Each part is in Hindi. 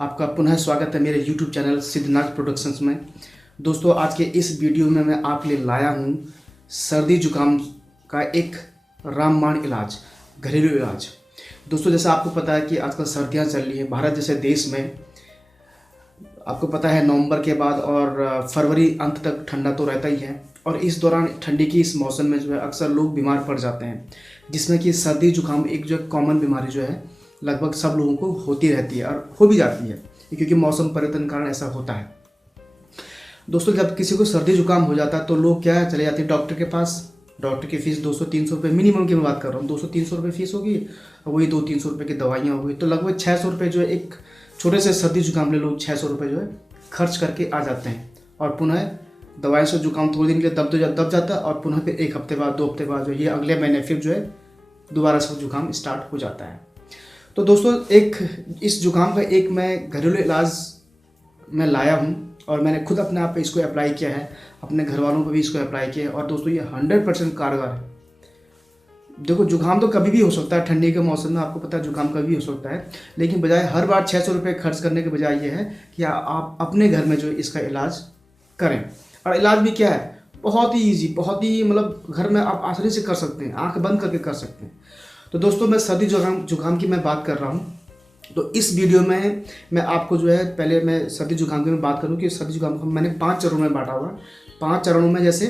आपका पुनः स्वागत है मेरे YouTube चैनल सिद्धनाथ प्रोडक्शंस में। दोस्तों, आज के इस वीडियो में मैं आपके लिए लाया हूँ सर्दी जुकाम का एक रामबाण इलाज, घरेलू इलाज। दोस्तों, जैसा आपको पता है कि आजकल सर्दियाँ चल रही हैं भारत जैसे देश में। आपको पता है नवंबर के बाद और फरवरी अंत तक ठंडा तो रहता ही है, और इस दौरान ठंडी की इस मौसम में जो है अक्सर लोग बीमार पड़ जाते हैं, जिसमें कि सर्दी जुकाम एक जो कॉमन बीमारी जो है लगभग सब लोगों को होती रहती है और हो भी जाती है, क्योंकि मौसम परिवर्तन कारण ऐसा होता है। दोस्तों, जब किसी को सर्दी जुकाम हो जाता है तो लोग क्या चले जाते हैं डॉक्टर के पास। डॉक्टर की फ़ीस 200-300 रुपये मिनिमम की मैं बात कर रहा हूँ, 200-300 रुपये फ़ीस होगी, वही 200-300 रुपये की दवाइयाँ होगी, तो लगभग 600 रुपये जो है एक छोटे से सर्दी जुकाम में लोग 600 रुपये जो है खर्च करके आ जाते हैं। और पुनः दवाई से जुकाम थोड़े दिन के लिए दब जाता है, और पुनः फिर 1 हफ्ते बाद 2 हफ्ते बाद जो ये अगले महीने फिर जो है दोबारा से जुकाम स्टार्ट हो जाता है। तो दोस्तों, इस जुकाम का एक मैं घरेलू इलाज मैं लाया हूँ, और मैंने खुद अपने आप पे इसको अप्लाई किया है, अपने घर वालों पर भी इसको अप्लाई किया है, और दोस्तों ये 100% कारगर है। देखो, जुकाम तो कभी भी हो सकता है, ठंडी के मौसम में आपको पता है जुकाम कभी भी हो सकता है, लेकिन बजाय हर बार 600 रुपये खर्च करने के बजाय ये है कि आप अपने घर में जो इसका इलाज करें। और इलाज भी क्या है, बहुत ही ईजी, बहुत ही मतलब घर में आप आसानी से कर सकते हैं, आँख बंद करके कर सकते हैं। तो दोस्तों, मैं सर्दी जुकाम की मैं बात कर रहा हूँ। तो इस वीडियो में मैं आपको जो है पहले मैं सर्दी जुकाम की मैं बात करूँ कि सर्दी जुकाम को मैंने 5 चरणों में बांटा हुआ है। 5 चरणों में, जैसे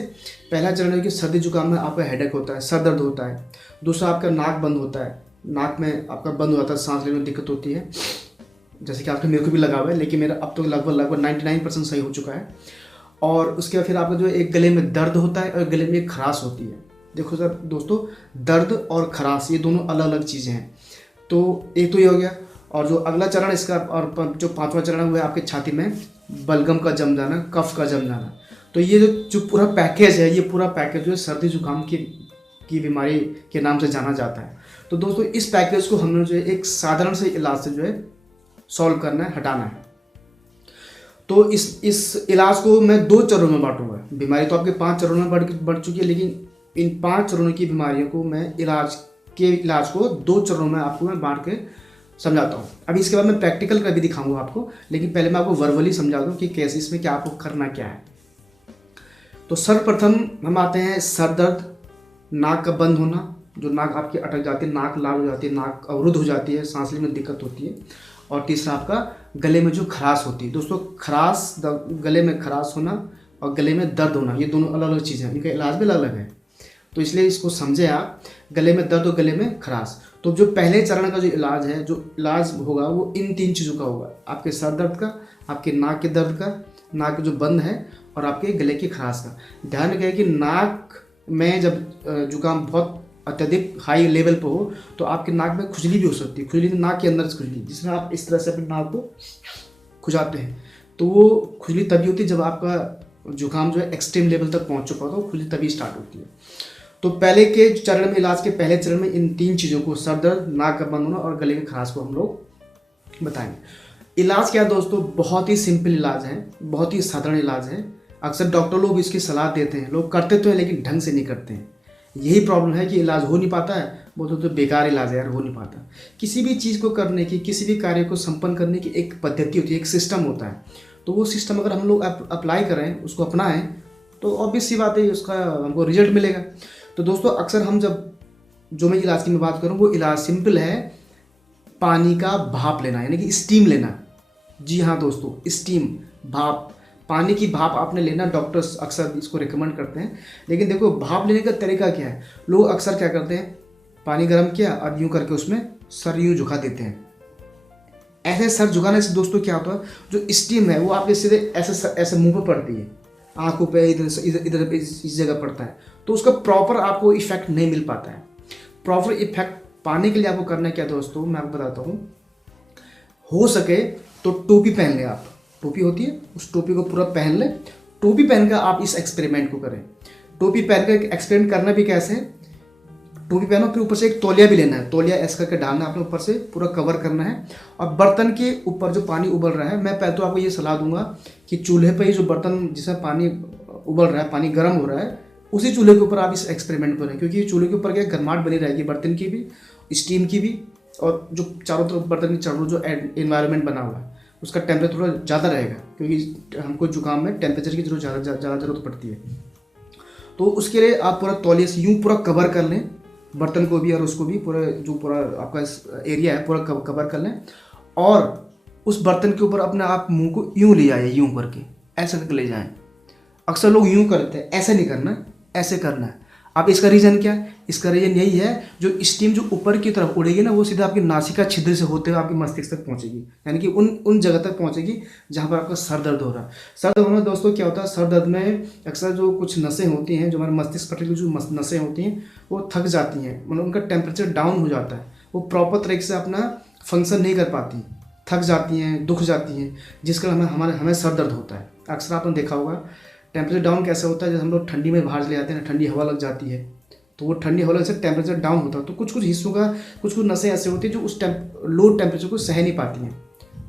पहला चरण है कि सर्दी जुकाम में आपका हेडेक होता है, सर दर्द होता है। दूसरा, आपका नाक बंद होता है, नाक में आपका बंद हो जाता है, सांस लेने में दिक्कत होती है, जैसे कि आपके मेरे को भी लगा हुआ है, लेकिन मेरा अब तो लगभग 99% सही हो चुका है। और उसके बाद फिर आपका जो एक गले में दर्द होता है और गले में एक खराश होती है। देखो सर दोस्तों, दर्द और खराश ये दोनों अलग अलग चीज़ें हैं। तो एक तो ये हो गया, और जो अगला चरण इसका और जो 5वां चरण है वो है आपके छाती में बलगम का जम जाना, कफ का जम जाना। तो ये जो पूरा पैकेज है, ये पूरा पैकेज जो है सर्दी जुकाम की बीमारी के नाम से जाना जाता है। तो दोस्तों, इस पैकेज को हमने जो है एक साधारण से इलाज से जो है सॉल्व करना है, हटाना है। तो इस इलाज को मैं 2 चरणों में बांटूंगा। बीमारी तो आपके 5 चरणों में बढ़ चुकी है, लेकिन इन 5 चरणों की बीमारियों को मैं इलाज को 2 चरणों में आपको मैं बांट के समझाता हूँ। अभी इसके बाद मैं प्रैक्टिकल कर भी दिखाऊंगा आपको, लेकिन पहले मैं आपको वर्बली समझा दूँ कि कैसे इसमें क्या आपको करना क्या है। तो सर्वप्रथम हम आते हैं सर दर्द, नाक का बंद होना, जो नाक आपकी अटक जाती है, नाक लाल हो जाती है, नाक अवरुद्ध हो जाती है, सांस लेने में दिक्कत होती है। और तीसरा आपका गले में जो खराश होती है। दोस्तों, गले में खराश होना और गले में दर्द होना, ये दोनों अलग अलग चीज़ें हैं, इनका इलाज भी अलग अलग है। तो इसलिए इसको समझे आप, गले में दर्द और गले में खराश। तो जो पहले चरण का जो इलाज होगा वो इन 3 चीज़ों का होगा, आपके सर दर्द का, आपके नाक के दर्द का, नाक जो बंद है, और आपके गले की खराश का। ध्यान रखें कि नाक में जब जुकाम बहुत अत्यधिक हाई लेवल पर हो तो आपके नाक में खुजली भी हो सकती है। खुजली नाक के अंदर से खुजली, जिसमें आप इस तरह से अपने नाक को खुजाते हैं, तो वो खुजली तभी होती है जब आपका जुकाम जो है एक्सट्रीम लेवल तक पहुंच चुका होता है, खुजली तभी स्टार्ट होती है। तो पहले के चरण में, इलाज के पहले चरण में इन 3 चीज़ों को, सर दर्द, नाक का बंद होना और गले की खराश को हम लोग बताएंगे। इलाज क्या है दोस्तों, बहुत ही सिंपल इलाज है, बहुत ही साधारण इलाज है। अक्सर डॉक्टर लोग इसकी सलाह देते हैं, लोग करते तो हैं लेकिन ढंग से नहीं करते हैं। यही प्रॉब्लम है कि इलाज हो नहीं पाता है, बोलते तो बेकार इलाज है यार, हो नहीं पाता। किसी भी चीज़ को करने की, किसी भी कार्य को संपन्न करने की एक पद्धति होती है, एक सिस्टम होता है। तो वो सिस्टम अगर हम लोग अप्लाई करें, उसको अपनाएं, तो ऑब्वियस सी बात है उसका हमको रिजल्ट मिलेगा। तो दोस्तों, अक्सर हम जो मैं इलाज की मैं बात करूँ, वो इलाज सिंपल है, पानी का भाप लेना, यानी कि स्टीम लेना। जी हाँ दोस्तों, स्टीम, भाप, पानी की भाप आपने लेना। डॉक्टर्स अक्सर इसको रिकमेंड करते हैं, लेकिन देखो भाप लेने का तरीका क्या है। लोग अक्सर क्या करते हैं, पानी गर्म किया और यूँ करके उसमें सर यूँ झुका देते हैं। ऐसे सर झुकाने से दोस्तों क्या होता है, जो स्टीम है वो आपके सीधे ऐसे मुंह पर पड़ती है, आंखों पे इधर इस जगह पड़ता है, तो उसका प्रॉपर आपको इफेक्ट नहीं मिल पाता है। प्रॉपर इफेक्ट पाने के लिए आपको करना क्या दोस्तों, मैं आपको बताता हूँ। हो सके तो टोपी पहन लें आप, टोपी होती है, उस टोपी को पूरा पहन लें। टोपी पहनकर आप इस एक्सपेरिमेंट को करें। टोपी पहनकर एक्सपेरिमेंट करना भी कैसे है, टोपी पहनो, फिर ऊपर से एक तौलिया भी लेना है, तौलिया ऐसे करके डालना है, आपने ऊपर से पूरा कवर करना है। और बर्तन के ऊपर जो पानी उबल रहा है, मैं पहले तो आपको ये सलाह दूंगा कि चूल्हे पर ही जो बर्तन जिसमें पानी उबल रहा है, पानी गर्म हो रहा है, उसी चूल्हे के ऊपर आप इस एक्सपेरिमेंट करें, क्योंकि चूल्हे के ऊपर क्या गर्माहट बनी रहेगी, बर्तन की भी, स्टीम की भी, और जो चारों तरफ बर्तन की चारों जो एनवायरनमेंट बना हुआ है उसका टेम्परेचर थोड़ा ज़्यादा रहेगा, क्योंकि हमको जुकाम में टेम्परेचर की ज़्यादा ज़रूरत पड़ती है। तो उसके लिए आप पूरा तौलिए से यूँ पूरा कवर कर लें, बर्तन को भी और उसको भी, पूरा आपका एरिया है पूरा कवर कर लें, और उस बर्तन के ऊपर अपने आप मुंह को यूँ ले आइए, यूँ करके ऐसे करके ले जाएं। अक्सर लोग यूँ करते हैं, ऐसे नहीं करना, ऐसे करना है। अब इसका रीज़न क्या है? इसका रीज़न यही है, जो स्टीम जो ऊपर की तरफ उड़ेगी ना, वो सीधा आपकी नासिका छिद्र से होते हुए आपके मस्तिष्क तक पहुंचेगी, यानी कि उन जगह तक पहुंचेगी जहां पर आपका सर दर्द हो रहा है। सर दर्द होना दोस्तों क्या होता है, सर दर्द में अक्सर जो कुछ नसें होती हैं, जो हमारे मस्तिष्क पटल की जो नसें होती हैं, वो थक जाती हैं, मतलब उनका टेम्परेचर डाउन हो जाता है, वो प्रॉपर तरीके से अपना फंक्शन नहीं कर पाती, थक जाती हैं, दुख जाती हैं, जिसका हमें सर दर्द होता है। अक्सर आपने देखा होगा टेम्परेचर डाउन कैसे होता है, जैसे हम लोग ठंडी में बाहर चले जाते हैं ना, ठंडी हवा लग जाती है, तो वो ठंडी हवा से टेम्परेचर डाउन होता है, तो कुछ हिस्सों का कुछ नसें ऐसे होती है जो उस लो टेम्परेचर को सह नहीं पाती हैं,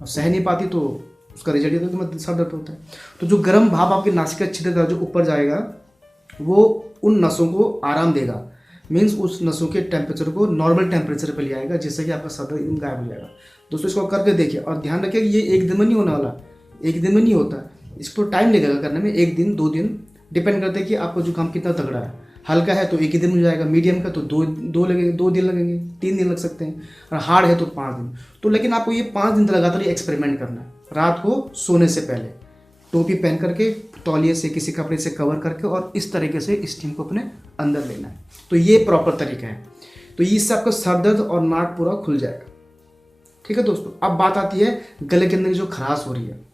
और सह नहीं पाती तो उसका रिजल्ट ये होता है कि सर दर्द होता है। तो जो गर्म भाप आपके नासिका छिद्र का जो ऊपर जाएगा, वो उन नसों को आराम देगा, मीन्स उस नसों के टेम्परेचर को नॉर्मल टेम्परेचर पर ले आएगा, जिससे कि आपका सर दर्द एकदम गायब हो जाएगा। दोस्तों इसको करके देखिए, और ध्यान रखिए कि ये एक दिन में नहीं होने वाला, एक दिन में नहीं होता, इसको टाइम लगेगा करने में, 1 दिन 2 दिन, डिपेंड करता है कि आपका जुकाम कितना तगड़ा है। हल्का है तो 1 ही दिन में जाएगा, मीडियम का तो 2 दिन लगेंगे, 3 दिन लग सकते हैं, और हार्ड है तो 5 दिन। तो लेकिन आपको ये 5 दिन तक लगातार ये एक्सपेरिमेंट करना है। रात को सोने से पहले टोपी पहन करके, तौलिए से किसी कपड़े से कवर करके, और इस तरीके से स्टीम को अपने अंदर लेना है। तो ये प्रॉपर तरीका है। तो इससे आपका सर दर्द और नाक पूरा खुल जाएगा। ठीक है दोस्तों, अब बात आती है गले के अंदर जो खराश हो रही है,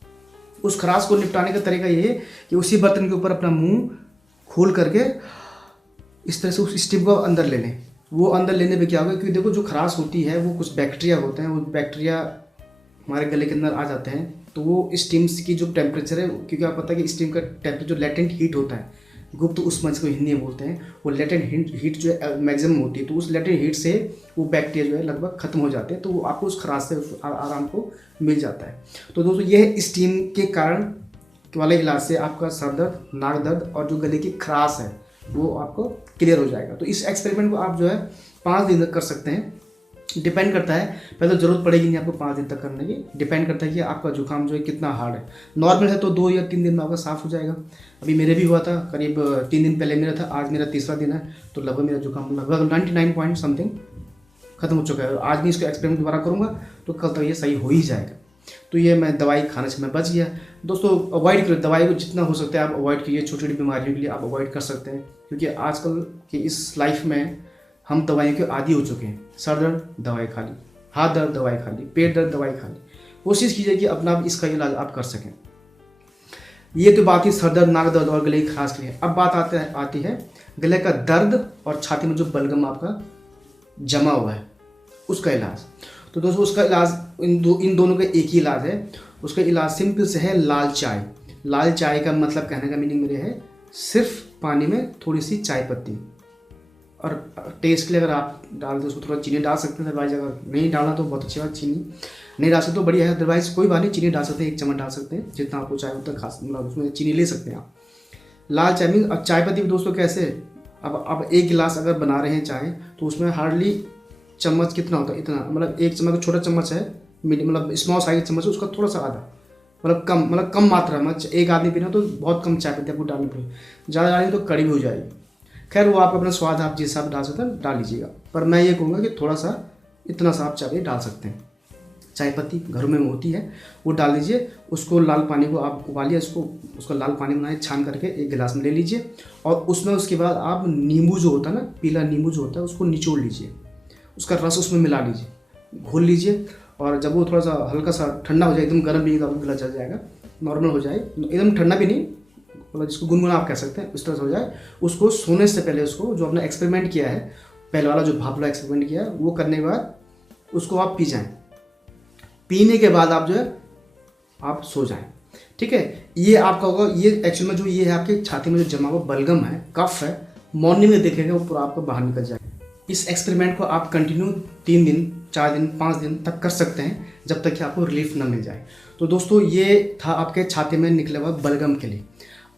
उस खराश को निपटाने का तरीका ये है कि उसी बर्तन के ऊपर अपना मुंह खोल करके इस तरह से उस स्टीम को अंदर ले लें। वो अंदर लेने पे क्या होगा, क्योंकि देखो जो खराश होती है वो कुछ बैक्टीरिया होते हैं, वो बैक्टीरिया हमारे गले के अंदर आ जाते हैं, तो वो स्टीम्स की जो टेम्परेचर है, क्योंकि आपको पता है कि स्टीम का टेम्परेचर जो लेटेंट हीट होता है, गुप्त उष्मा जिसको हिंदी में बोलते हैं, वो लेटेंट हीट जो है मैक्सिमम होती है, तो उस लेटेंट हीट से वो बैक्टीरिया जो है लगभग खत्म हो जाते हैं, तो वो आपको उस खराश से आराम को मिल जाता है। तो दोस्तों ये स्टीम के कारण वाले इलाज से आपका सर दर्द, नाक दर्द और जो गले की खराश है वो आपको क्लियर हो जाएगा। तो इस एक्सपेरिमेंट को आप जो है 5 दिन तक कर सकते हैं। डिपेंड करता है, पहले ज़रूरत पड़ेगी नहीं आपको 5 दिन तक करने की, डिपेंड करता है कि आपका जुकाम जो है कितना हार्ड है। नॉर्मल है तो 2 या 3 दिन में आपका साफ़ हो जाएगा। अभी मेरे भी हुआ था, करीब 3 दिन पहले मेरा था, आज मेरा तीसरा दिन है, तो लगभग मेरा जुकाम लगभग 99 पॉइंट समथिंग खत्म हो चुका है। आज भी इसको एक्सपेरिमेंट दोबारा करूँगा तो कल तक ये सही हो ही जाएगा। तो ये मैं दवाई खाने से मैं बच गया। दोस्तों अवॉइड करो दवाई को, जितना हो सकता है आप अवॉइड कीजिए। छोटी छोटी बीमारियों के लिए आप अवॉइड कर सकते हैं, क्योंकि आजकल की इस लाइफ में हम दवाइयों के आदी हो चुके हैं। सर दर्द दवाई खा ली, हाथ दर्द दवाई खा ली, पेट दर्द दवाई खा ली। कोशिश कीजिए कि अपना इसका इलाज आप कर सकें। ये तो बात ही सर दर्द, नाक दर्द और गले की खराश के लिए। अब बात आती है गले का दर्द और छाती में जो बलगम आपका जमा हुआ है उसका इलाज। तो दोस्तों उसका इलाज इन दोनों का एक ही इलाज है। उसका इलाज सिंपल से है, लाल चाय। लाल चाय का मतलब, कहने का मीनिंग मेरे है, सिर्फ पानी में थोड़ी सी चाय पत्ती, और टेस्ट के लिए अगर आप डाल दो उसको थोड़ा चीनी डाल सकते हैं। अदरवाइज अगर नहीं डालना तो बहुत अच्छी बात, चीनी नहीं डाल सकते तो बढ़िया है, अदरवाइज कोई बात नहीं, चीनी डाल सकते हैं, 1 चम्मच डाल सकते हैं, जितना आपको चाय उतना खास, मतलब उसमें चीनी ले सकते हैं आप। लाल चाय में अब चाय पत्ती दोस्तों कैसे, अब 1 गिलास अगर बना रहे हैं चाय, तो उसमें हार्डली चम्मच कितना होता है, इतना, मतलब 1 चम्मच छोटा चम्मच है, मतलब स्मॉल साइज चम्मच है, उसका थोड़ा सा आधा, मतलब कम मात्रा में। एक आदमी पीना तो बहुत कम चाय पत्ती आपको डालनी पड़ेगी, ज़्यादा डालेंगे तो कड़ी भी हो जाएगी। खैर वो आप अपना स्वाद, आप जिस हिसाब डाल सकते हैं डाल लीजिएगा, पर मैं ये कहूँगा कि थोड़ा सा इतना सा आप चाय डाल सकते हैं। चाय पत्ती घरों में होती है वो डाल लीजिए। उसको लाल पानी को आप उबालिए, उसका लाल पानी बनाए, छान करके 1 गिलास में ले लीजिए, और उसमें उसके बाद आप नींबू जो होता है ना, पीला नींबू जो होता है, उसको निचोड़ लीजिए, उसका रस उसमें मिला लीजिए, घोल लीजिए। और जब वो थोड़ा सा हल्का सा ठंडा हो जाए, एकदम गर्म भी एकदम गला चल जाएगा, नॉर्मल हो जाए, एकदम ठंडा भी नहीं, मतलब जिसको गुनगुना आप कह सकते हैं, उस तरह से हो जाए, उसको सोने से पहले, उसको जो अपना एक्सपेरिमेंट किया है, पहले वाला जो भाप वाला एक्सपेरिमेंट किया है, वो करने के बाद उसको आप पी जाएं। पीने के बाद आप जो है आप सो जाएं। ठीक है, ये आपका होगा। ये एक्चुअल में जो ये है आपके छाती में जो जमा हुआ बलगम है, कफ है, मॉर्निंग में देखेंगे वो पूरा आपका बाहर निकल जाएगा। इस एक्सपेरिमेंट को आप कंटिन्यू 3 दिन, 4 दिन, 5 दिन तक कर सकते हैं, जब तक कि आपको रिलीफ ना मिल जाए। तो दोस्तों ये था आपके छाती में निकले हुआ बलगम के लिए।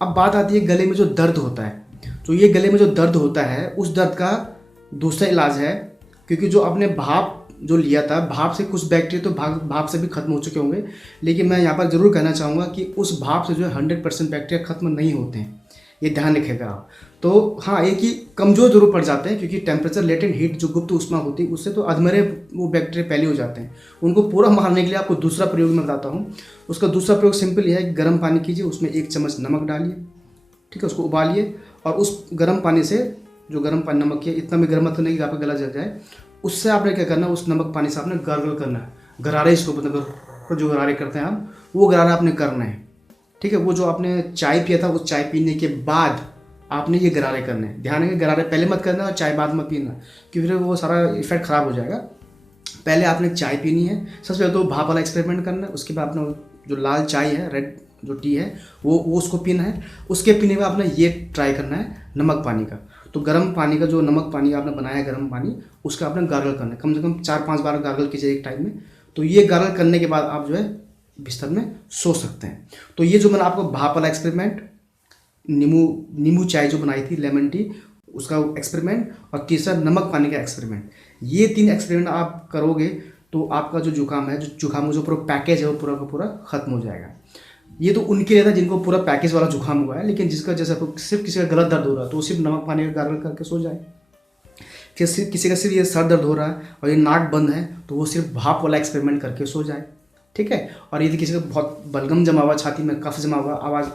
अब बात आती है गले में जो दर्द होता है। तो ये गले में जो दर्द होता है, उस दर्द का दूसरा इलाज है, क्योंकि जो आपने भाप जो लिया था, भाप से कुछ बैक्टीरिया तो भाप से भी खत्म हो चुके होंगे, लेकिन मैं यहाँ पर ज़रूर कहना चाहूँगा कि उस भाप से जो है 100% बैक्टीरिया खत्म नहीं होते हैं, ये ध्यान रखिएगा आप। तो हाँ, एक ही कमज़ोर जरूर पड़ जाते हैं, क्योंकि टेम्परेचर लेटेंट हीट जो गुप्त ऊष्मा होती है उससे तो अधमरे वो बैक्टीरिया पहले हो जाते हैं। उनको पूरा मारने के लिए आपको दूसरा प्रयोग मैं बताता हूँ। उसका दूसरा प्रयोग सिंपल ये है कि गर्म पानी कीजिए, उसमें 1 चम्मच नमक डालिए, ठीक है, उसको उबालिए, और उस गर्म पानी से, जो गर्म पानी नमक है, इतना भी गर्म मत होने कि आपका गला जल जाए, उससे आपने क्या करना है, उस नमक पानी से आपने गार्गल करना है, गरारे, इसको मतलब जो गरारे करते हैं आप, वो गरारा आपने करना है, ठीक है। वो जो आपने चाय पिया था, उस चाय पीने के बाद आपने ये गरारे करने हैं। ध्यान रखें, गरारे पहले मत करना और चाय बाद में पीना, क्योंकि फिर वो सारा इफेक्ट ख़राब हो जाएगा। पहले आपने चाय पीनी है, सबसे पहले तो भाप वाला एक्सपेरिमेंट करना है, उसके बाद अपना जो लाल चाय है, रेड जो टी है, वो उसको पीना है। उसके पीने में आपने ये ट्राई करना है नमक पानी का। तो गर्म पानी का, जो नमक पानी आपने बनाया है गर्म पानी, उसका आपने गार्गल करना है, कम से कम 4-5 बार गार्गल कीजिए एक टाइम में। तो ये गार्गल करने के बाद आप जो है बिस्तर में सो सकते हैं। तो ये जो मैंने आपको भाप वाला एक्सपेरिमेंट, नींबू चाय जो बनाई थी, लेमन टी, उसका एक्सपेरिमेंट, और तीसरा नमक पानी का एक्सपेरिमेंट, ये 3 एक्सपेरिमेंट आप करोगे तो आपका जो जुकाम है, जो जुकाम का जो पूरा पैकेज है, वो पूरा का पूरा खत्म हो जाएगा। ये तो उनके लिए था जिनको पूरा पैकेज वाला जुकाम हुआ है, लेकिन जिसका जैसे सिर्फ किसी का गलत दर्द हो रहा है तो वो सिर्फ नमक पानी का गार्गल करके सो जाए। किसी का सिर्फ ये सर दर्द हो रहा है और ये नाक बंद है तो वो सिर्फ भाप वाला एक्सपेरिमेंट करके सो जाए, ठीक है। और यदि किसी का बहुत बलगम जमा हुआ, छाती में कफ जमा हुआ, आवाज़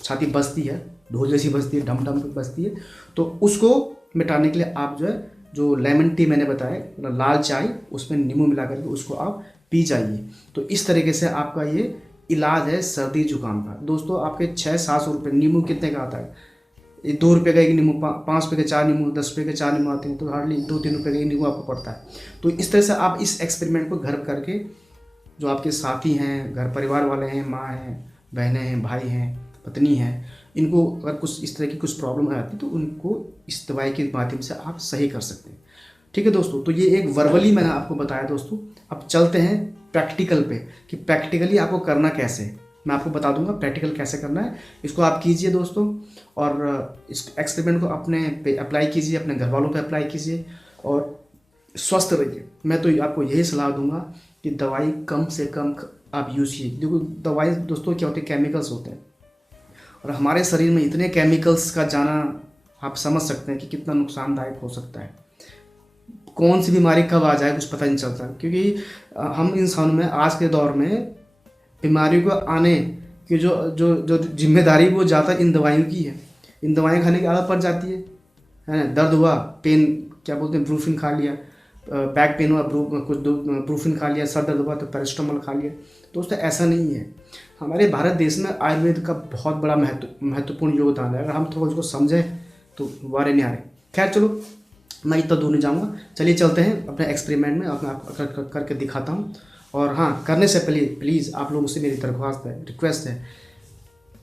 छाती बजती है, ढोल जैसी बजती है, ढम ढम बजती है, तो उसको मिटाने के लिए आप जो है, जो लेमन टी मैंने बताया, मतलब लाल चाय, उसमें नींबू मिला करके उसको आप पी जाइए। तो इस तरीके से आपका ये इलाज है सर्दी जुकाम का। दोस्तों, आपके 600-700 रुपये, नींबू कितने का आता है? ये 2 रुपये का एक नींबू, 5 रुपये के 4 नींबू, 10 रुपये के 4 नींबू आते हैं, तो हार्डली 2-3 रुपये का एक नींबू आपको पड़ता है। तो इस तरह से आप इस एक्सपेरिमेंट को घर करके, जो आपके साथी हैं, घर परिवार वाले हैं, माँ हैं, बहनें हैं, भाई हैं, पत्नी हैं, इनको अगर कुछ इस तरह की कुछ प्रॉब्लम आती तो उनको इस दवाई के माध्यम से आप सही कर सकते हैं, ठीक है दोस्तों। तो ये एक वर्बली मैंने आपको बताया दोस्तों। अब चलते हैं प्रैक्टिकल पे, कि प्रैक्टिकली आपको करना कैसे है। मैं आपको बता दूंगा प्रैक्टिकल कैसे करना है। इसको आप कीजिए दोस्तों, और इस एक्सपेरिमेंट को अपने पे अप्लाई कीजिए, अपने घर वालों पे अप्लाई कीजिए, और स्वस्थ रहिए। मैं तो आपको यही सलाह दूंगा कि दवाई कम से कम आप यूज़ कीजिए। देखो, दवाई दोस्तों क्या होती है, केमिकल्स होते हैं, और हमारे शरीर में इतने केमिकल्स का जाना, आप समझ सकते हैं कि कितना नुकसानदायक हो सकता है। कौन सी बीमारी कब आ जाए कुछ पता नहीं चलता, क्योंकि हम इंसानों में आज के दौर में बीमारियों को आने की जो जो जो जिम्मेदारी वो ज़्यादा इन दवाइयों की है। इन दवाइयाँ खाने की आदत पड़ जाती है ना। दर्द हुआ, पेन, क्या बोलते हैं, ब्रूफिन खा लिया, बैक पेन हुआ, ब्रूफिन खा लिया, सर दर्द हुआ तो पैरास्टामोल खा लिया। दोस्तों, ऐसा नहीं है। हमारे भारत देश में आयुर्वेद का बहुत बड़ा महत्वपूर्ण योगदान है। अगर हम थोड़ा उसको समझें तो वारे नहीं आ रहे। खैर चलो, मैं इतना दूर नहीं जाऊँगा, चलिए चलते हैं अपने एक्सपेरिमेंट में। मैं आपको करके दिखाता हूँ। और हाँ, करने से पहले प्लीज़ आप लोगों से मेरी दरख्वास्त है, रिक्वेस्ट है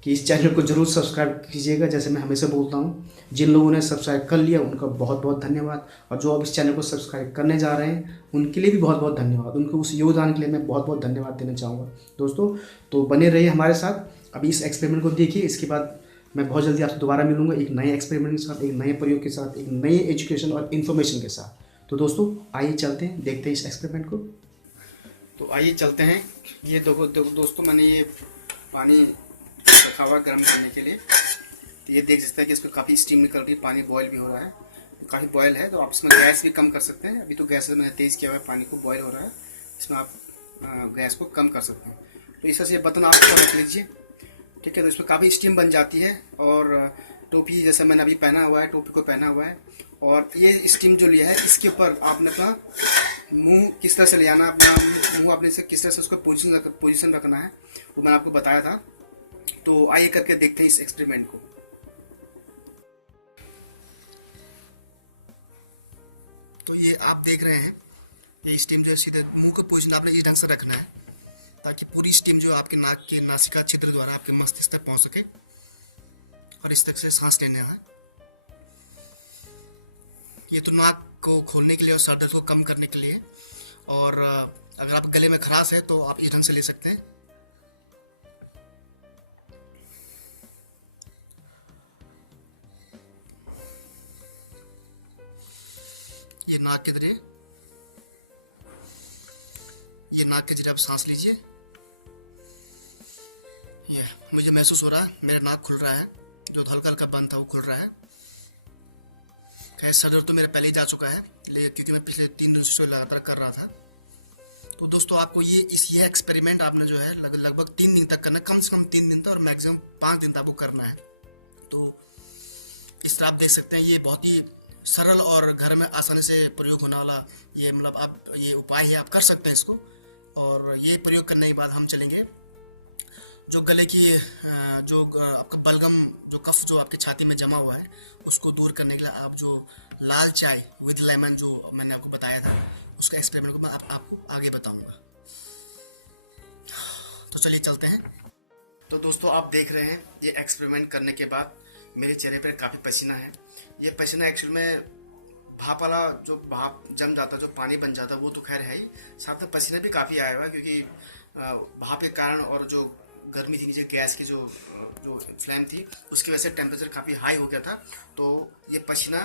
कि इस चैनल को ज़रूर सब्सक्राइब कीजिएगा, जैसे मैं हमेशा बोलता हूँ। जिन लोगों ने सब्सक्राइब कर लिया उनका बहुत बहुत धन्यवाद, और जो अब इस चैनल को सब्सक्राइब करने जा रहे हैं उनके लिए भी बहुत बहुत धन्यवाद। उनको उस योगदान के लिए मैं बहुत बहुत धन्यवाद देना चाहूँगा दोस्तों। तो बने रहिए हमारे साथ। अभी इस एक्सपेरिमेंट को देखिए, इसके बाद मैं बहुत जल्दी आपसे दोबारा मिलूंगा एक नए एक्सपेरिमेंट के साथ, एक नए प्रयोग के साथ, एक नए एजुकेशन और इन्फॉर्मेशन के साथ। तो दोस्तों, आइए चलते हैं, देखते हैं इस एक्सपेरिमेंट को। तो आइए चलते हैं। ये दोस्तों, मैंने ये पानी रखा हुआ गर्म करने के लिए। तो ये देख सकते हैं कि इसमें काफ़ी स्टीम निकल रही है, पानी बॉयल भी हो रहा है, तो काफ़ी बॉयल है। तो आप इसमें गैस भी कम कर सकते हैं। अभी तो गैस मैंने तेज़ किया हुआ है, पानी को बॉयल हो रहा है, इसमें आप गैस को कम कर सकते हैं। तो इस तरह से बटन आप रख लीजिए, ठीक है। तो इसमें काफ़ी स्टीम बन जाती है। और टोपी जैसे मैंने अभी पहना हुआ है, टोपी को पहना हुआ है, और ये स्टीम जो लिया है इसके ऊपर आपने अपना मुंह किस तरह से ले आना, अपना मुंह आपने से किस तरह से उसको पोजीशन रखना है, वो मैंने आपको बताया था। तो आइए करके देखते हैं इस एक्सपेरिमेंट को। तो ये आप देख रहे हैं, ये स्टीम जो है सीधे मुंह को पोजीशन आपने इस ढंग से रखना है, ताकि पूरी स्टीम जो आपके नाक के नासिका छिद्र द्वारा आपके मस्तिष्क तक पहुंच सके, और इस तरह से सांस लेना है। ये तो नाक को खोलने के लिए और सर दर्द को कम करने के लिए। और अगर आप गले में खराश है तो आप इस ढंग से ले सकते हैं। ये नाक के जरिए नाक के जरिए आप सांस लीजिए। ये मुझे महसूस हो रहा है, मेरा नाक खुल रहा है, जो हल्का हल्का बंद था वो खुल रहा है। खैर सर दर्द तो मेरा पहले ही जा चुका है, लेकिन क्योंकि मैं पिछले 3 दिन से लगातार कर रहा था। तो दोस्तों आपको ये एक्सपेरिमेंट आपने जो है लगभग 3 दिन तक करना है, कम से कम 3 दिन तक, और मैक्सिमम 5 दिन तक आपको करना है। तो इस तरह आप देख सकते हैं, ये बहुत ही सरल और घर में आसानी से प्रयोग होने वाला ये मतलब आप ये उपाय है, आप कर सकते हैं इसको। और ये प्रयोग करने के बाद हम चलेंगे जो गले की जो आपका बलगम, जो कफ जो आपकी छाती में जमा हुआ है, उसको दूर करने के लिए आप जो लाल चाय विद लेमन जो मैंने आपको बताया था, उसका एक्सपेरिमेंट को मैं आपको आगे बताऊंगा। तो चलिए चलते हैं। तो दोस्तों आप देख रहे हैं, ये एक्सपेरिमेंट करने के बाद मेरे चेहरे पर काफ़ी पसीना है। ये पसीना एक्चुअल में भाप वाला, जो भाप जम जाता, जो पानी बन जाता, वो तो खैर है ही, साथ में पसीना भी काफ़ी आया हुआ है, क्योंकि भाप के कारण और जो गर्मी थी नीचे, गैस की जो फ्लेम थी, उसकी वजह से टेम्परेचर काफ़ी हाई हो गया था। तो ये पसीना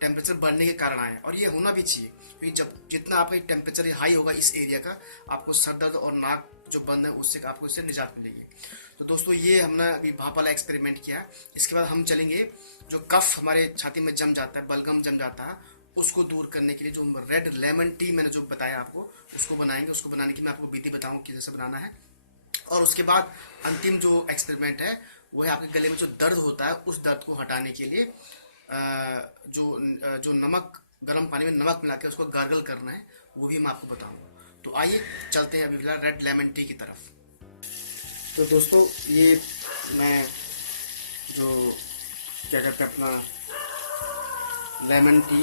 टेम्परेचर बढ़ने के कारण आया, और ये होना भी चाहिए, क्योंकि जब जितना आपका टेम्परेचर हाई होगा इस एरिया का, आपको सर दर्द और नाक जो बंद है उससे आपको इससे निजात मिलेगी। तो दोस्तों ये हमने अभी भाप वाला एक्सपेरिमेंट किया। इसके बाद हम चलेंगे जो कफ हमारे छाती में जम जाता है, बलगम जम जाता है, उसको दूर करने के लिए जो रेड लेमन टी मैंने जो बताया आपको, उसको बनाएंगे। उसको बनाने की मैं आपको विधि बताऊँ कि जैसे बनाना है। और उसके बाद अंतिम जो एक्सपेरिमेंट है वो है आपके गले में जो दर्द होता है, उस दर्द को हटाने के लिए जो नमक, गर्म पानी में नमक मिला के उसको गार्गल करना है, वो भी मैं आपको बताऊँ। तो आइए चलते हैं अभी फिलहाल रेड लेमन टी की तरफ। तो दोस्तों ये मैं जो क्या कहते हैं अपना lemon tea,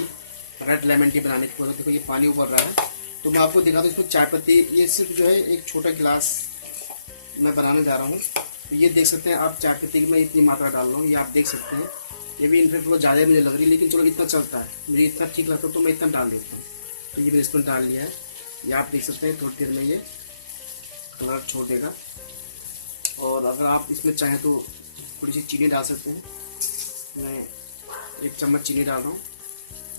red lemon tea बनाने की कोशिश, देखो ये पानी उबल रहा है, तो मैं आपको दिखाता हूँ इसमें चाय पत्ती। ये सिर्फ जो है एक छोटा गिलास मैं बनाने जा रहा हूँ। तो ये देख सकते हैं आप, चाय पत्ती की मैं इतनी मात्रा डाल रहा हूँ, ये आप देख सकते हैं। ये भी इनफेक्ट थोड़ा ज़्यादा मुझे लग रही है, लेकिन चलो इतना चलता है, मुझे इतना ठीक लगता है तो मैं इतना डाल देता हूँ। तो ये मैंने इसमें डाल लिया है, ये आप देख सकते हैं। थोड़ी देर में ये कलर छोड़ देगा, और अगर आप इसमें चाहें तो थोड़ी सी चीनी डाल सकते हैं। मैं 1 चम्मच चीनी डाल रहा हूँ,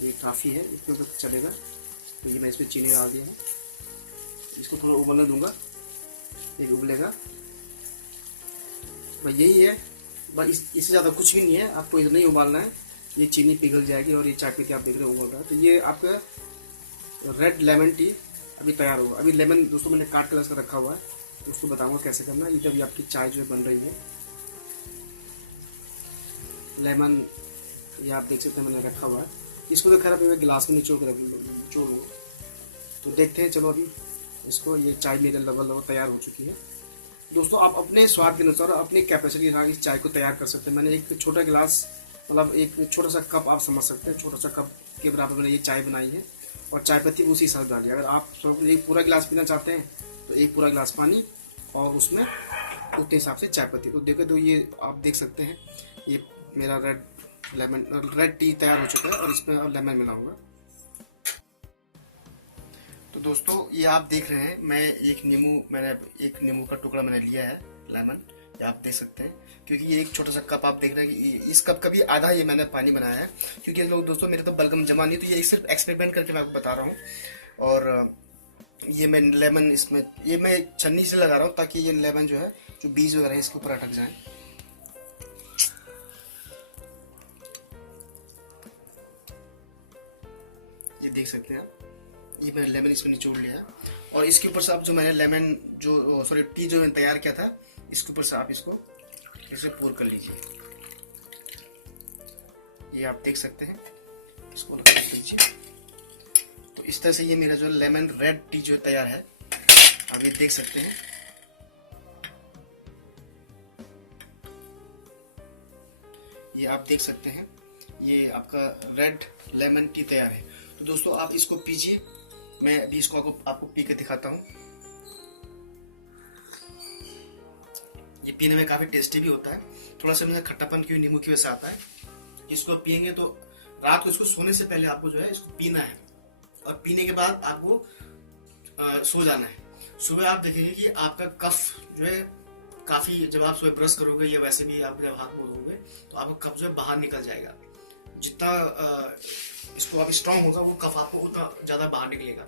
ये काफ़ी है, इसमें तो चलेगा। तो ये मैं इसमें चीनी डाल दिया है, इसको थोड़ा उबलने दूंगा, ये उबलेगा। बस यही है, बस इससे ज़्यादा कुछ भी नहीं है, आपको इतना नहीं उबालना है, ये चीनी पिघल जाएगी और ये चाय पत्ती आप देख रहे हो उबल रहा है। तो ये आपका रेड लेमन टी अभी तैयार होगा। अभी लेमन दोस्तों मैंने काट कर इसका रखा हुआ है, तो उसको बताऊंगा कैसे करना है। ये जब आपकी चाय जो है बन रही है, लेमन ये आप देख सकते हैं मैंने रखा हुआ है। इसको तो खैर अभी मैं गिलास में निचोड़ निचोड़ूँगा। तो देखते हैं, चलो अभी इसको, ये चाय मेरे लगभग तैयार हो चुकी है। दोस्तों आप अपने स्वाद के अनुसार, अपनी कैपेसिटी के अनुसार इस चाय को तैयार कर सकते हैं। मैंने एक छोटा गिलास, मतलब एक छोटा सा कप आप समझ सकते हैं, छोटा सा कप के बराबर मैंने ये चाय बनाई है, और चाय पत्ती उसी हिसाब से डालिए। अगर आप एक पूरा गिलास पीना चाहते हैं तो एक पूरा गिलास पानी, और उसमें उतने हिसाब से चाय पत्ती। तो देखो, तो ये आप देख सकते हैं, ये मेरा रेड टी तैयार हो चुका है, और इसमें लेमन मिला होगा। तो दोस्तों ये आप देख रहे हैं, मैंने एक नींबू का टुकड़ा मैंने लिया है, लेमन, ये आप देख सकते हैं। क्योंकि ये एक छोटा सा कप आप देख रहे हैं कि इस कप का भी आधा ये मैंने पानी बनाया है, क्योंकि लोग दोस्तों मेरे तो बलगम जमा नहीं, तो ये सिर्फ एक्सपेरिमेंट करके मैं आपको बता रहा हूँ। और ये मैं लेमन इसमें, ये मैं छन्नी से लगा रहा हूँ ताकि ये लेमन जो है, जो बीज वगैरह है, इसके ऊपर अटक जाए। ये देख सकते हैं आप, ये मैंने लेमन इसमें निचोड़ लिया है, और इसके ऊपर से आप जो मैंने लेमन जो टी जो मैंने तैयार किया था, इसके ऊपर से आप इसको इसे पोर कर लीजिए। ये आप देख सकते हैं, इसको लगा दीजिए। तो इस तरह से ये मेरा जो लेमन रेड टी जो तैयार है, आप ये देख सकते हैं। ये आप देख सकते हैं, ये आपका रेड लेमन टी तैयार है। तो दोस्तों आप इसको पीजिए, मैं अभी इसको आपको पी के दिखाता हूँ। ये पीने में काफ़ी टेस्टी भी होता है, थोड़ा सा मुझे खट्टापन की नींबू की वजह से आता है। इसको पियेंगे तो रात को इसको सोने से पहले आपको जो है इसको पीना है, और पीने के बाद आपको सो जाना है। सुबह आप देखेंगे कि आपका कफ जो है काफ़ी, जब आप सुबह ब्रश करोगे या वैसे भी आप जब हाथ मुँह धोगे तो आपका कफ जो है बाहर निकल जाएगा। जितना इसको आप स्ट्रॉन्ग होगा वो कफ आपको उतना ज़्यादा बाहर निकलेगा।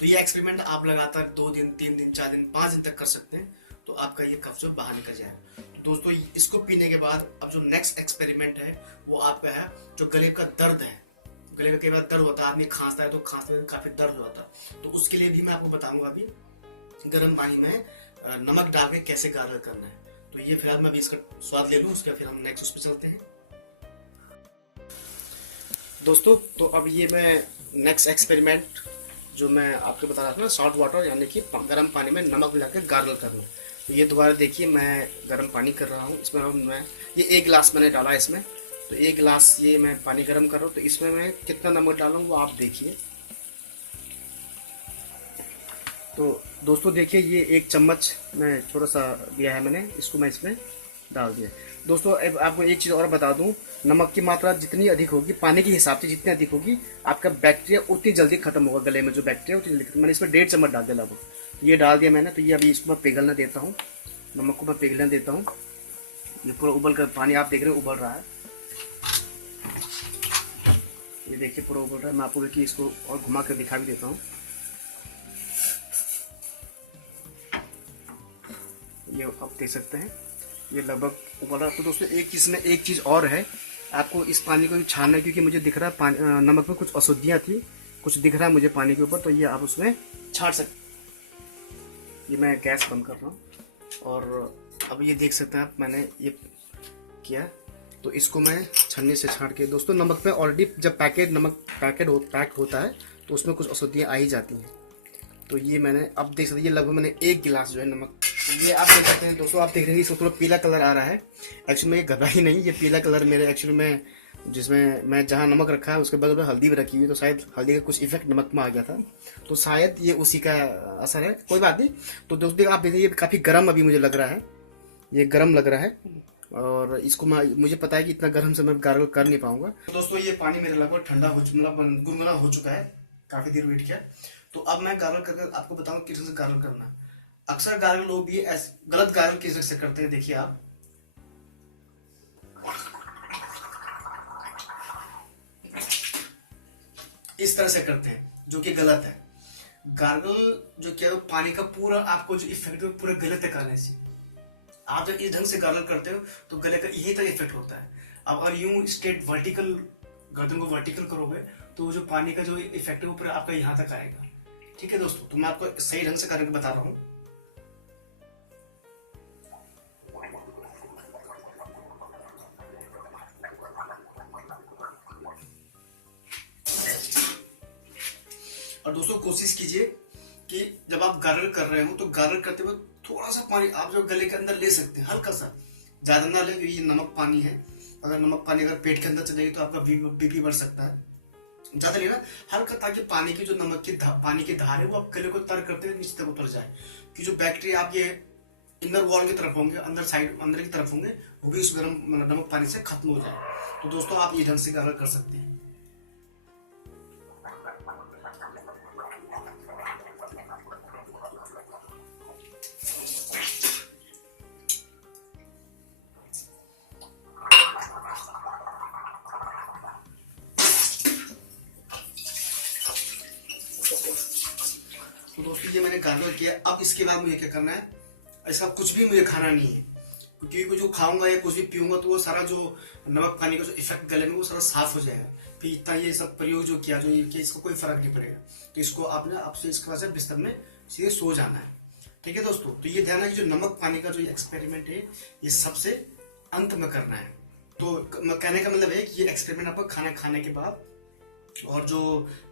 तो ये एक्सपेरिमेंट आप लगातार 2 दिन 3 दिन 4 दिन 5 दिन तक कर सकते हैं, तो आपका ये कफ जो बाहर निकल जाएगा। तो दोस्तों इसको पीने के बाद अब जो नेक्स्ट एक्सपेरिमेंट है वो आपका है जो गले का दर्द है। गले का कई बार दर्द होता है, आदमी खांसता है तो खांसते में काफी दर्द होता है, तो उसके लिए भी मैं आपको बताऊंगा अभी गर्म पानी में नमक डाल के कैसे गार्गल करना है। तो ये फिलहाल मैं अभी इसका स्वाद ले लूँ, उसके फिर हम नेक्स्ट उस पर चलते हैं। दोस्तों तो अब ये मैं नेक्स्ट एक्सपेरिमेंट जो मैं आपको बता रहा था ना, सॉल्ट वाटर यानी कि गर्म पानी में नमक मिला के गार्गल करना। तो ये दोबारा देखिए मैं गर्म पानी कर रहा हूँ, इसमें मैं ये 1 गिलास मैंने डाला इसमें, तो 1 गिलास ये मैं पानी गर्म कर रहा हूँ। तो इसमें मैं कितना नमक डालूँ वो आप देखिए। तो दोस्तों देखिए ये 1 चम्मच मैं छोटा सा दिया है मैंने, इसको मैं इसमें डाल दिया। दोस्तों अब आपको एक चीज़ और बता दूं, नमक की मात्रा जितनी अधिक होगी पानी के हिसाब से जितनी अधिक होगी आपका बैक्टीरिया उतनी जल्दी खत्म होगा, गले में जो बैक्टीरिया उतनी जल्दी खत्म। मैंने इसमें 1.5 चम्मच डाल दिया लगभग, तो ये डाल दिया मैंने। तो ये अभी इसको मैं पिघलने देता हूँ, नमक को मैं पिघलने देता हूँ। ये पूरा उबल कर पानी आप देख रहे हो उबल रहा है, ये देखिए पूरा उबल रहा है। मैं आपको देखिए इसको और घुमा कर दिखा भी देता हूँ, ये आप देख सकते हैं ये लगभग उबल रहा है। तो दोस्तों एक चीज़ और है, आपको इस पानी को छानना है क्योंकि मुझे दिख रहा है पानी नमक में कुछ अशुद्धियाँ थी, कुछ दिख रहा है मुझे पानी के ऊपर, तो ये आप उसमें छान सकते। ये मैं गैस बंद कर रहा हूँ और अब ये देख सकते हैं आप मैंने ये किया। तो इसको मैं छन्नी से छान के, दोस्तों नमक में ऑलरेडी जब पैक होता है तो उसमें कुछ अशुद्धियाँ आ ही जाती हैं। तो ये मैंने अब देख सकते हैं ये लगभग मैंने 1 गिलास जो है नमक, ये आप देख सकते हैं दोस्तों, आप देख रहे हैं इसको थोड़ा पीला कलर आ रहा है। एक्चुअली में ये गधा ही नहीं, ये पीला कलर मेरे एक्चुअली में जिसमें मैं जहाँ नमक रखा है उसके बगल में हल्दी भी रखी हुई, तो शायद हल्दी का कुछ इफेक्ट नमक में आ गया था, तो शायद ये उसी का असर है, कोई बात नहीं। तो दोस्तों आप देखिए ये काफ़ी गर्म अभी मुझे लग रहा है, ये गर्म लग रहा है और इसको मुझे पता है कि इतना गर्म से मैं गार्गल कर नहीं पाऊंगा। तो दोस्तों ये पानी मेरा लगभग ठंडा हो मतलब गुनगुना हो चुका है, काफ़ी देर वेट किया। तो अब मैं गार्गल करके आपको बताऊँ किस तरह से गार्गल करना। अक्सर गार्गल लोग भी गलत गार्गल किस तरह से करते हैं, देखिए आप इस तरह से करते हैं जो कि गलत है। गार्गल जो क्या है पानी का पूरा आपको जो इफेक्ट है पूरा गले तक आने से, आप जब इस ढंग से गार्गल करते हो तो गले का यही तक इफेक्ट होता है। अब अगर यूं स्ट्रेट वर्टिकल गर्दन को वर्टिकल करोगे तो जो पानी का जो इफेक्ट है वो पूरा आपका यहाँ तक आएगा। ठीक है दोस्तों, तो मैं आपको सही ढंग से करके बता रहा हूँ। और दोस्तों कोशिश कीजिए कि जब आप गार्गल कर रहे हो तो गार्गल करते वक्त थोड़ा सा पानी आप जो गले के अंदर ले सकते हैं, हल्का सा, ज्यादा ना ले क्योंकि ये नमक पानी है। अगर नमक पानी अगर पेट के अंदर चलेगी तो आपका बीपी बढ़ सकता है, ज्यादा लेना हल्का, ताकि पानी की जो नमक की पानी की धार है वो आप गले को तर करते हुए नीचे तक उतर जाए। कि जो बैक्टीरिया आप ये इनर वॉल की तरफ होंगे, अंदर की तरफ होंगे, वो भी उस गर्म नमक पानी से खत्म हो जाए। तो दोस्तों आप ये ढंग से गार्गल कर सकते हैं। तो दोस्तों ये मैंने गार्गल किया, अब इसके बाद मुझे क्या करना है, ऐसा कुछ भी मुझे खाना नहीं है क्योंकि जो खाऊंगा या कुछ भी पीऊंगा तो वो सारा जो नमक पानी का जो इफेक्ट गले में वो सारा साफ हो जाएगा। फिर इतना ये सब प्रयोग जो किया जो ये किया इसका कोई फर्क नहीं पड़ेगा। तो इसको आपने आपसे इसके बाद बिस्तर में सीधे सो जाना है। ठीक है दोस्तों, तो ये ध्यान है कि जो नमक पानी का जो एक्सपेरिमेंट है ये सबसे अंत में करना है। तो कहने का मतलब है कि ये एक्सपेरिमेंट आपको खाना खाने के बाद, और जो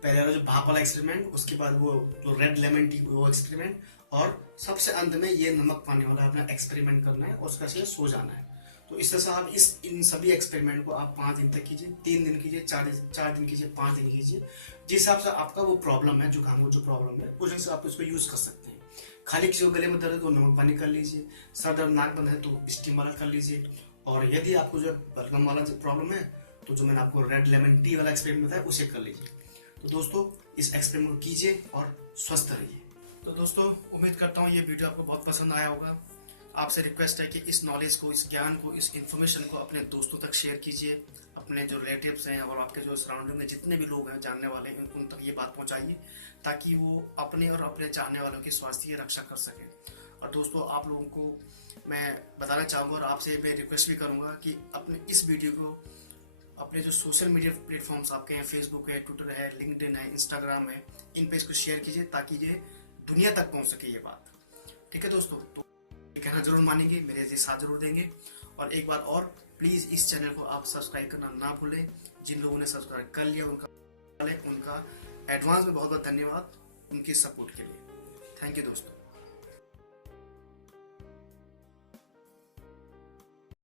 पहले वाला जो भाप वाला एक्सपेरिमेंट, उसके बाद वो जो रेड लेमन टी वो एक्सपेरिमेंट, और सबसे अंत में ये नमक पानी वाला अपना एक्सपेरिमेंट करना है और उसका से सो जाना है। तो इस तरह से आप इन सभी एक्सपेरिमेंट को आप 5 दिन तक कीजिए, 3 दिन कीजिए, 4 दिन कीजिए, 5 दिन कीजिए, जिस हिसाब से आपका वो प्रॉब्लम है, जुकाम को जो प्रॉब्लम है उस हिसाब से आप इसको यूज कर सकते हैं। खाली किसी को गले में दर्द है तो नमक पानी कर लीजिए, सर दर्द नाक बंद है तो स्टीम वाला कर लीजिए, और यदि आपको जो बलगम वाला जो प्रॉब्लम है तो जो मैंने आपको रेड लेमन टी वाला एक्सपेरिमेंट बताया उसे कर लीजिए। तो दोस्तों इस एक्सपेरिमेंट को कीजिए और स्वस्थ रहिए। तो दोस्तों उम्मीद करता हूँ ये वीडियो आपको बहुत पसंद आया होगा। आपसे रिक्वेस्ट है कि इस नॉलेज को, इस ज्ञान को, इस इन्फॉर्मेशन को अपने दोस्तों तक शेयर कीजिए। अपने जो रिलेटिव्स हैं और आपके जो सराउंडिंग में जितने भी लोग हैं जानने वाले हैं, उन तक ये बात पहुंचाइए ताकि वो अपने और अपने चाहने वालों की स्वास्थ्य की रक्षा कर सकें। और दोस्तों, आप लोगों को मैं बताना चाहूँगा और आपसे मैं रिक्वेस्ट भी करूँगा कि अपने इस वीडियो को अपने जो सोशल मीडिया प्लेटफॉर्म्स आपके हैं, फेसबुक है, ट्विटर है, लिंक्डइन है, इंस्टाग्राम है, इन पे इसको शेयर कीजिए ताकि ये दुनिया तक पहुंच सके ये बात। ठीक है दोस्तों, तो कहना जरूर मानेंगे, मेरे जी साथ जरूर देंगे। और एक बार और प्लीज इस चैनल को आप सब्सक्राइब करना ना भूलें। जिन लोगों ने सब्सक्राइब कर लिया उनका एडवांस में बहुत बहुत धन्यवाद उनकी सपोर्ट के लिए। थैंक यू दोस्तों।